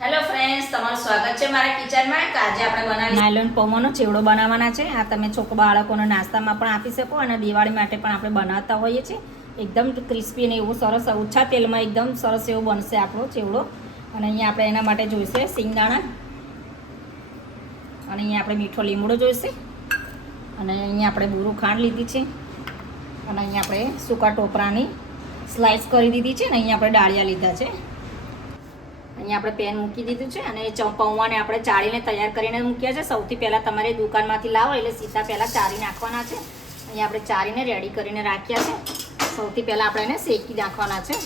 Hello friends તમારું સ્વાગત છે મારા કિચનમાં. કે આજે આપણે બનાવી નાયલોન પોમોનો ચેવડો બનાવવાના છે. આ તમે છોકરા બાળકોને નાસ્તામાં પણ આપી શકો અને દિવાળી માટે પણ આપણે બનાવતા હોઈએ છીએ. એકદમ ક્રિસ્પી અને એવું સરસ, ઓછા તેલમાં એકદમ સરસ એવો બનશે આપણો ચેવડો. અને અહીંયા આપણે એના માટે જોઈશે સિંગદાણા. અને અહીંયા આપણે મીઠો લીમડો જોઈશે. અને અહીંયા આપણે બુરું ખાંડ લીધી છે. અને અહીંયા આપણે સૂકા ટોપરાની સ્લાઇસ કરી દીધી છે. અને અહીંયા આપણે ડાળિયા લીધા છે. અહીંયા આપણે પેન મૂકી દીધું છે અને પૌવાને આપણે ચાળીને તૈયાર કરીને મૂક્યા છે. સૌથી પહેલાં તમારે દુકાનમાંથી લાવો, એટલે સીધા પહેલાં ચારી નાખવાના છે. અહીંયા આપણે ચારીને રેડી કરીને રાખ્યા છે. સૌથી પહેલાં આપણે એને શેકી નાખવાના છે.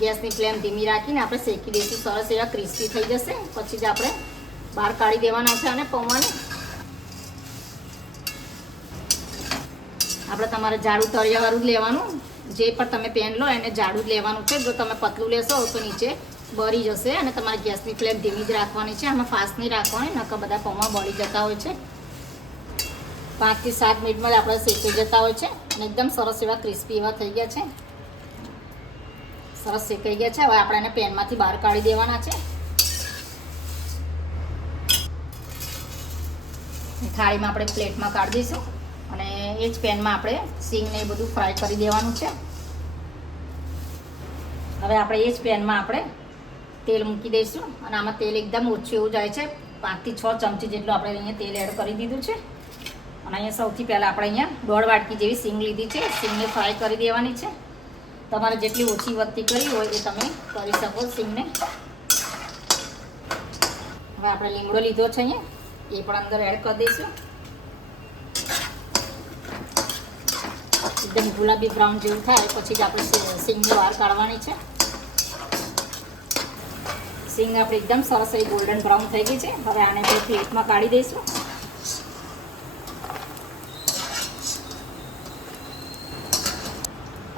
ગેસની ફ્લેમ ધીમી રાખીને આપણે શેકી દઈશું. સરસ એવા ક્રિસ્પી થઈ જશે. પછી જ આપણે બહાર કાઢી દેવાના છે અને પૌવાને. આપણે તમારે ઝાડું તળિયાવાળું જ લેવાનું. જે પણ તમે પેન લો, એને જાડું લેવાનું છે. જો તમે પતલું લેશો તો નીચે બળી જશે અને તમારે ગેસની ફ્લેમ ધીમી જ રાખવાની છે. આમાં ફાસ્ટ નહીં રાખવાની, નકર બધા પૌમાં બળી જતા હોય છે. પાંચથી સાત મિનિટમાં આપણે શેકી જતા હોય છે. અને એકદમ સરસ એવા ક્રિસ્પી એવા થઈ ગયા છે. સરસ શેકાઈ ગયા છે. હવે આપણે એને પેનમાંથી બહાર કાઢી દેવાના છે. થાળીમાં આપણે પ્લેટમાં કાઢી દઈશું. એ જ પેનમાં આપણે સિંગને એ બધું ફ્રાય કરી દેવાનું છે. હવે આપણે એ જ પેનમાં આપણે તેલ મૂકી દઈશું અને આમાં તેલ એકદમ ઓછું એવું જાય છે. પાંચથી છ ચમચી જેટલું આપણે અહીંયા તેલ એડ કરી દીધું છે. અને અહીંયા સૌથી પહેલાં આપણે અહીંયા દોઢ વાટકી જેવી સિંગ લીધી છે. સિંગને ફ્રાય કરી દેવાની છે. તમારે જેટલી ઓછી વધતી કરી હોય એ તમે કરી શકો સિંગને. હવે આપણે લીમડો લીધો છે અહીંયા. એ પણ અંદર એડ કરી દઈશું. એકદમ ગુલાબી બ્રાઉન જેવું થાય, પછી જ આપણે સિંગની વાર કાઢવાની છે. સિંગ આપણે એકદમ સરસ એવી ગોલ્ડન બ્રાઉન થઈ ગઈ છે. હવે આને આપણે પ્લેટમાં કાઢી દઈશું.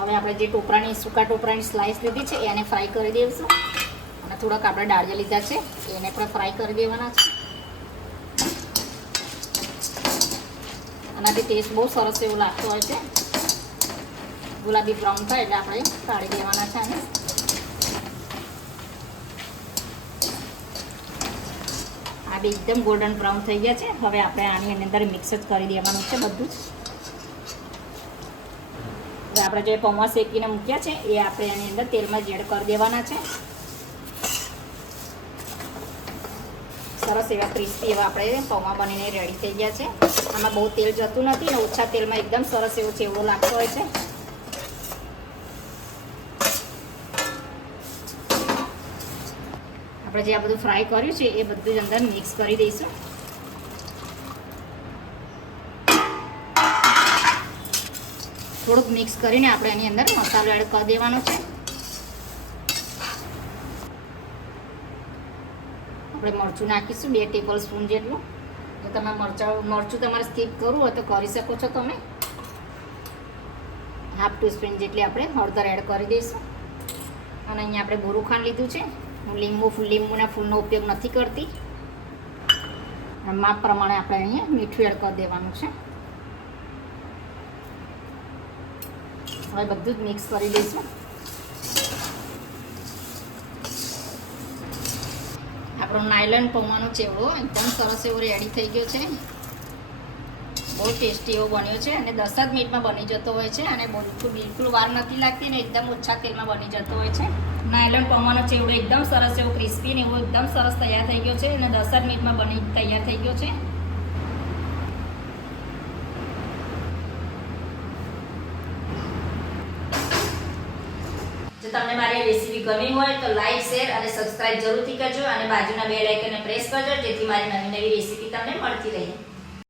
હવે આપણે જે ટોપરાની, સૂકા ટોપરાની સ્લાઇસ લીધી છે, એને ફ્રાય કરી દઈશું. અને થોડાક આપણે ડાળિયા લીધા છે, એને પણ ફ્રાય કરી દેવાના છે. આનાથી ટેસ્ટ બહુ સરસ એવો લાગતો હોય છે. ગુલાબી બ્રાઉન થાય એટલે આપણે કાઢી દેવાના છે આને. આ બે એકદમ ગોલ્ડન બ્રાઉન થઈ ગયા છે. હવે આપણે આની અંદર મિક્સ જ કરી દેવાનું છે બધું જ. હવે આપણે જે પૌવા શેકીને મૂક્યા છે, એ આપણે આની અંદર તેલમાં જેડ કરી દેવાના છે. સરસ એવા ક્રિસ્પી એવા આપણે પૌવા બનીને રેડી થઈ ગયા છે. આમાં બહુ તેલ જતું નથી ને ઓછા તેલમાં એકદમ સરસ એવો ચેવડો લાગતો હોય છે. આપણે જે આ બધું ફ્રાય કર્યું છે, એ બધું જ અંદર મિક્સ કરી દઈશું. થોડુંક મિક્સ કરીને આપણે એની અંદર મસાલો એડ કરી દેવાનો છે. આપણે મરચું નાખીશું, બે ટેબલ સ્પૂન જેટલું. જો તમે મરચા, મરચું તમારે સ્કીપ કરવું હોય તો કરી શકો છો તમે. હાફ ટીસ્પૂન જેટલી આપણે હળદર એડ કરી દઈશું. અને અહીંયા આપણે બોરું ખાંડ લીધું છે. હું લીંબુ લીંબુના ફૂલનો ઉપયોગ નથી કરતી. માપ પ્રમાણે આપણે અહીંયા મીઠું એડ કરી દેવાનું છે. હવે બધું જ મિક્સ કરી દઈશું. આપણો નાયલન પૌવાનો ચેવડો, એકદમ સરસ એવો રેડી થઈ ગયો છે. બહુ ટેસ્ટી એવો બન્યો છે અને દસ જ મિનિટમાં બની જતો હોય છે અને બિલકુલ બિલકુલ વાર નથી લાગતી ને એકદમ ઓછા તેલમાં બની જતો હોય છે. નાયલન પૌવાનો ચેવડો એકદમ સરસ એવો ક્રિસ્પી ને એવો એકદમ સરસ તૈયાર થઈ ગયો છે અને દસ જ મિનિટમાં બની તૈયાર થઈ ગયો છે. જો તમને મારી રેસીપી ગમી હોય તો લાઈક શેર અને સબસ્ક્રાઇબ જરૂરથી કરજો અને બાજુના બે આઇકનને પ્રેસ કરજો જેથી મારી નવી નવી રેસીપી તમને મળતી રહે.